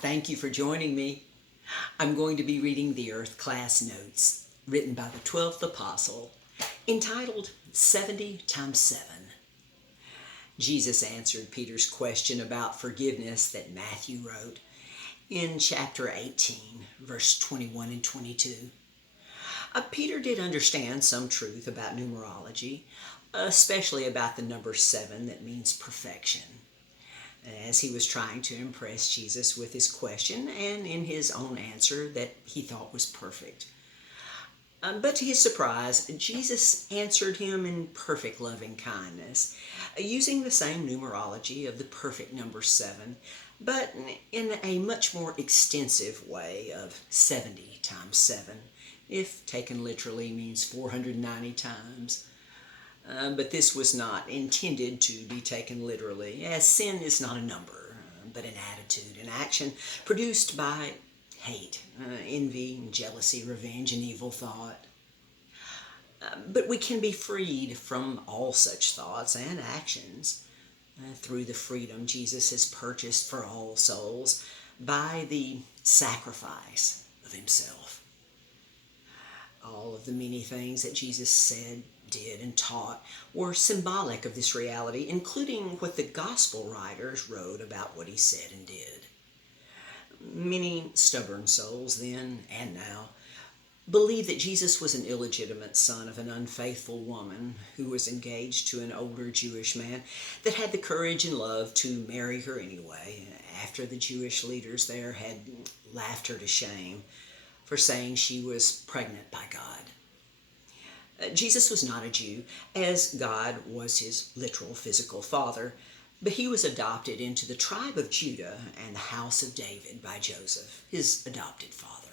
Thank you for joining me. I'm going to be reading the Earth Class Notes, written by the 12th Apostle, entitled 70 times 7. Jesus answered Peter's question about forgiveness that Matthew wrote in chapter 18, verse 21 and 22. Peter did understand some truth about numerology, especially about the number 7 that means perfection, as he was trying to impress Jesus with his question and in his own answer that he thought was perfect. But to his surprise, Jesus answered him in perfect loving kindness, using the same numerology of the perfect number 7, but in a much more extensive way of 70 times 7, if taken literally means 490 times. But this was not intended to be taken literally, as sin is not a number, but an attitude, an action produced by hate, envy, jealousy, revenge, and evil thought. But we can be freed from all such thoughts and actions through the freedom Jesus has purchased for all souls by the sacrifice of himself. All of the many things that Jesus said, did, and taught were symbolic of this reality, including what the gospel writers wrote about what he said and did. Many stubborn souls then and now believe that Jesus was an illegitimate son of an unfaithful woman who was engaged to an older Jewish man that had the courage and love to marry her anyway, after the Jewish leaders there had laughed her to shame for saying she was pregnant by God. Jesus was not a Jew, as God was his literal physical father, but he was adopted into the tribe of Judah and the house of David by Joseph, his adopted father.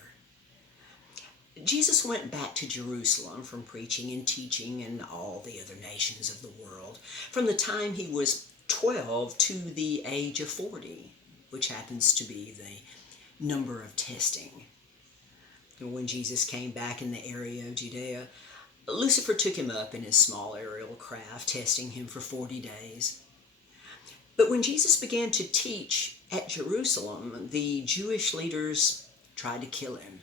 Jesus went back to Jerusalem from preaching and teaching in all the other nations of the world, from the time he was 12 to the age of 40, which happens to be the number of testing. When Jesus came back in the area of Judea, Lucifer took him up in his small aerial craft, testing him for 40 days. But when Jesus began to teach at Jerusalem, the Jewish leaders tried to kill him,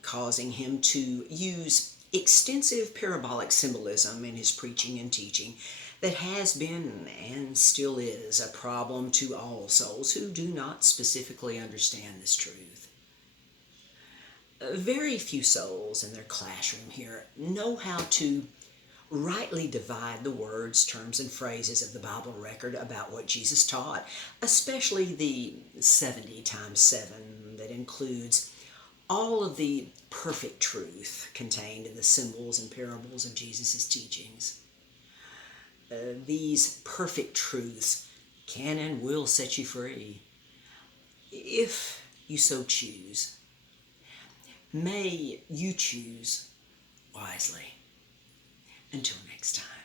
causing him to use extensive parabolic symbolism in his preaching and teaching that has been and still is a problem to all souls who do not specifically understand this truth. Very few souls in their classroom here know how to rightly divide the words, terms, and phrases of the Bible record about what Jesus taught, especially the 70 times 7 that includes all of the perfect truth contained in the symbols and parables of Jesus' teachings. These perfect truths can and will set you free, if you so choose. May you choose wisely. Until next time.